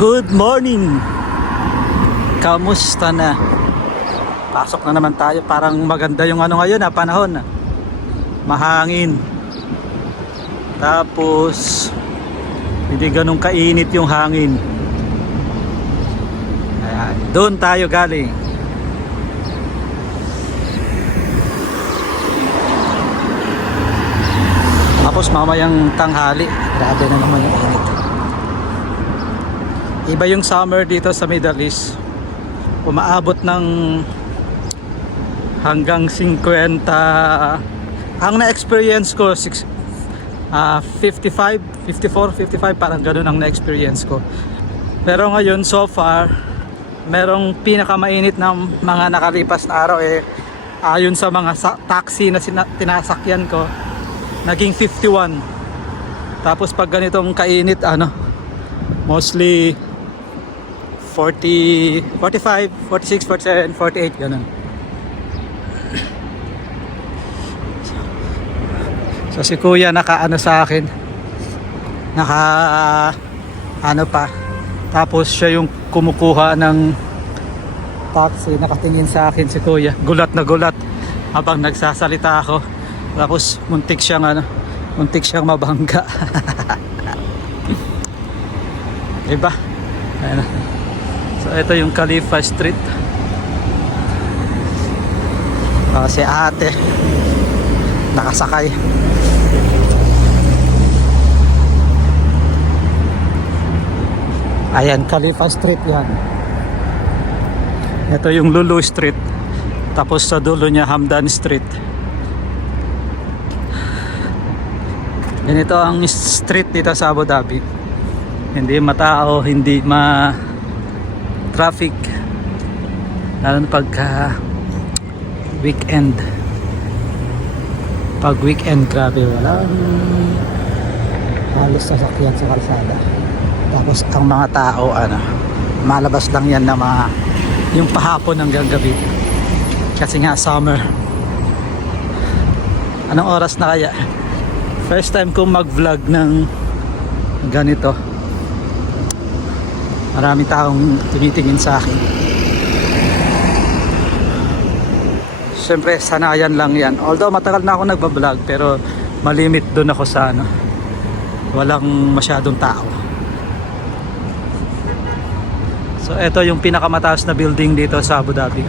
Good morning! Kamusta na? Pasok na naman tayo. Parang maganda yung ano ngayon na panahon. ah. Mahangin. Tapos hindi ganun kainit yung hangin. Ayan. Doon tayo galing. Tapos mamayang tanghali. Grabe na naman yung init. Iba yung summer dito sa Middle East. Umaabot ng hanggang 50 ang na-experience ko six, ah, 55, 54, 55 parang ganun ang na-experience ko. Pero ngayon so far merong pinakamainit na mga nakalipas na araw eh ayon sa mga sa- taxi na sina- tinasakyan ko naging 51 tapos pag ganitong kainit ano mostly 40 45 46 47 48 ganun. So si kuya naka ano sa akin. Naka ano pa. Tapos siya yung kumukuha ng taxi. Nakatingin sa akin si kuya. Gulat na gulat. Habang nagsasalita ako. Tapos muntik siyang ano muntik siyang mabangga. Diba? Ayan. So ito yung Khalifa Street. Ah, si ate. Nakasakay. Ayan Khalifa Street yan. Ito yung Lulu Street. Tapos sa dulo niya Hamdan Street. Ganito ang street dito sa Abu Dhabi. Hindi matao hindi ma traffic lalo na pagka weekend. Pag weekend grabe wala. Halos sasakyan sa kalsada. Tapos ang mga tao ano malabas lang yan na mga yung pahapon hanggang gabi kasi nga summer. Anong oras na kaya? First time kong mag vlog ng ganito maraming taong tumitingin sa akin. Syempre sanayan lang yan. Although matagal na ako nagbablog pero malimit doon ako sa ano. Walang masyadong tao. So ito yung pinakamataas na building dito sa Abu Dhabi.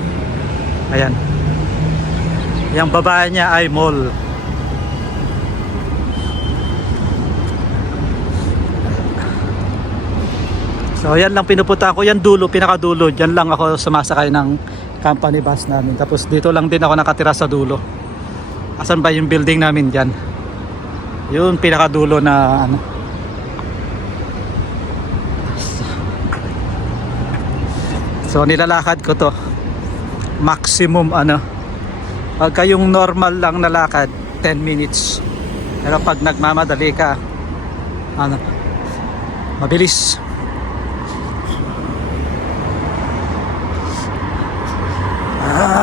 Ayan. Yung baba niya ay mall So yan lang pinupunta ko, yan dulo, pinakadulo. Diyan lang ako sumasakay ng company bus namin. Tapos dito lang din ako nakatira sa dulo. Asan ba yung building namin diyan? Yun pinakadulo na ano. So nilalakad ko to. Maximum ano. Pagka yung normal lang na lakad, 10 minutes. Pero pag nagmamadali ka, ano, mabilis.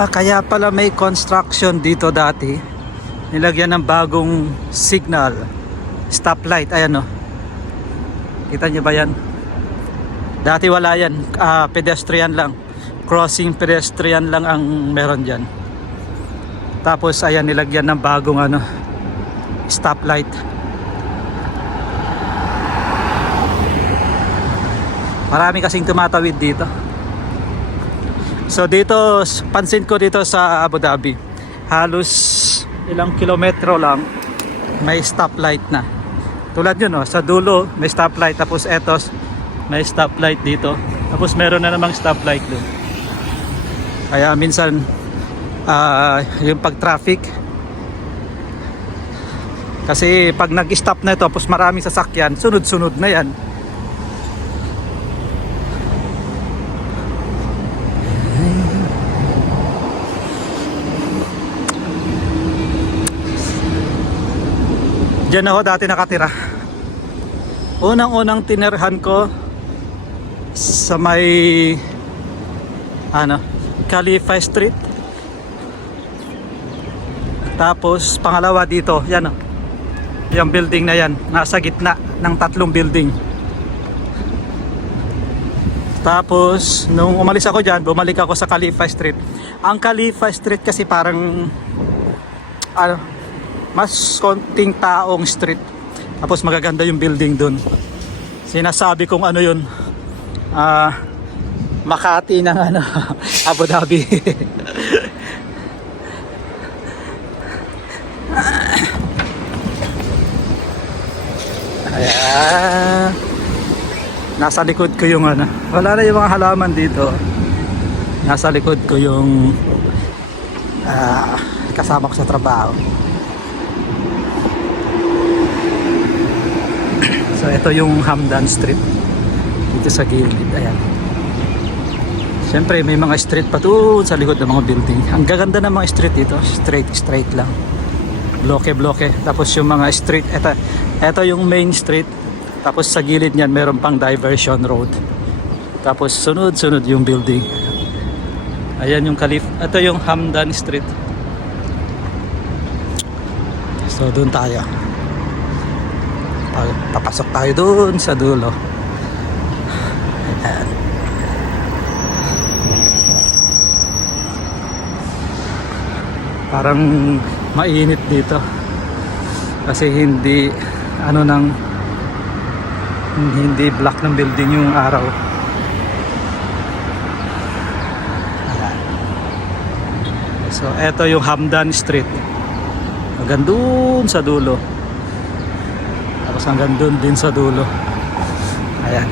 Kaya pala may construction dito dati. Nilagyan ng bagong signal. Stoplight, ayan o. Kita niyo ba yan? Dati wala yan. Ah, pedestrian lang. Crossing pedestrian lang ang meron dyan. Tapos ayan nilagyan ng bagong ano, stoplight. Marami kasing tumatawid dito. So dito, pansin ko dito sa Abu Dhabi, halos ilang kilometro lang may stoplight na. Tulad yun, oh, sa dulo may stoplight, tapos etos may stoplight dito. Tapos meron na namang stoplight doon. Kaya minsan, ah, yung pag-traffic, kasi pag nag-stop na ito, tapos maraming sasakyan, sunod-sunod na yan. Diyan ako dati nakatira. Unang-unang tinerhan ko sa may ano, Khalifa Street. Tapos pangalawa dito, yan oh. Yung building na yan, nasa gitna ng tatlong building. Tapos, nung umalis ako dyan, bumalik ako sa Khalifa Street. Ang Khalifa Street kasi parang, ano, mas konting taong street. Tapos magaganda yung building dun. Sinasabi kong ano yun, ah, Makati ng ano, Abu Dhabi. Ayan. Nasa likod ko yung ano. Wala na yung mga halaman dito. Nasa likod ko yung ah, kasama ko sa trabaho. So ito yung Hamdan Street. Dito sa gilid. Ayan. Siyempre may mga street pa doon sa likod ng mga building. Ang gaganda ng mga street dito. Straight, straight lang. Bloke-bloke. Tapos yung mga street. Ito, ito yung main street. Tapos sa gilid niyan meron pang diversion road. Tapos sunod-sunod yung building. Ayan yung Kalif. Ito yung Hamdan Street. So doon tayo. Pa- Papasok tayo doon sa dulo. Ayan. Parang mainit dito. Kasi hindi ano nang hindi black ng building yung araw. So, eto yung Hamdan Street. Hanggang dun sa dulo. Tapos hanggang dun din sa dulo. Ayan.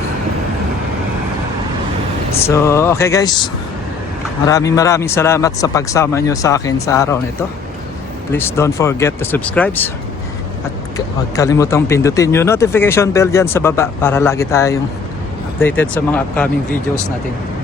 So, okay guys. Maraming maraming salamat sa pagsama nyo sa akin sa araw nito. Please don't forget to subscribe. At huwag kalimutang pindutin yung notification bell dyan sa baba para lagi tayong updated sa mga upcoming videos natin.